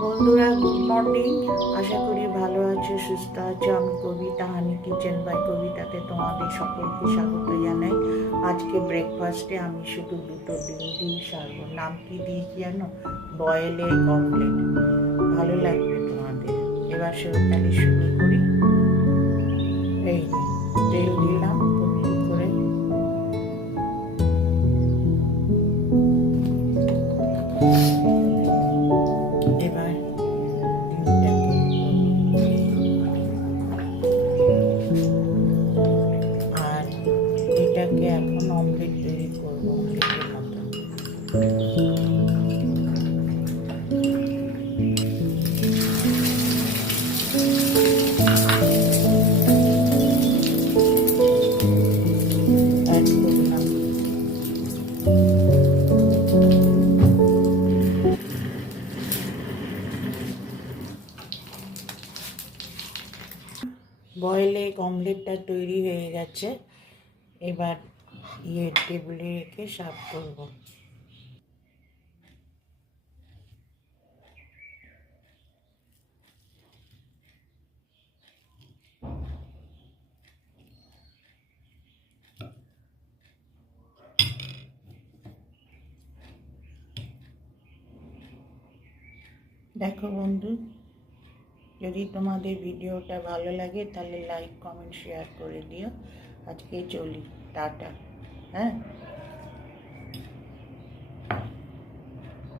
বন্ধুরা, good morning. আশা করি ভালো আছো, সুস্থ আছো। আমি কবিতা, হানি কিচেন বাই কবিতাতে তোমাদের সকলকে স্বাগত জানাই। আজকে ব্রেকফাস্টে আমি শুধু দুটো ডিম দিয়ে সারবো। নাম কি দিয়েছি জানো? Boil egg omelette. ভালো লাগবে তোমাদের। এবার তাহলে শুরু করি। এই যে তেল দিলাম পনেরো করে। এবার ডিমটাকে আর এটাকে এখন অমলেট তৈরি করবো, অমলেটের মতো। অ্যাড করলাম বয়েল এগ অমলেটটা তৈরি হয়ে গেছে। এবার টেবিলে রেখে সার্ভ করব। দেখো বন্ধু, যদি তোমাদের ভিডিওটা ভালো লাগে তাহলে লাইক, কমেন্ট, শেয়ার করে দিও। আজকে চলি, টাটা। হ্যাঁ।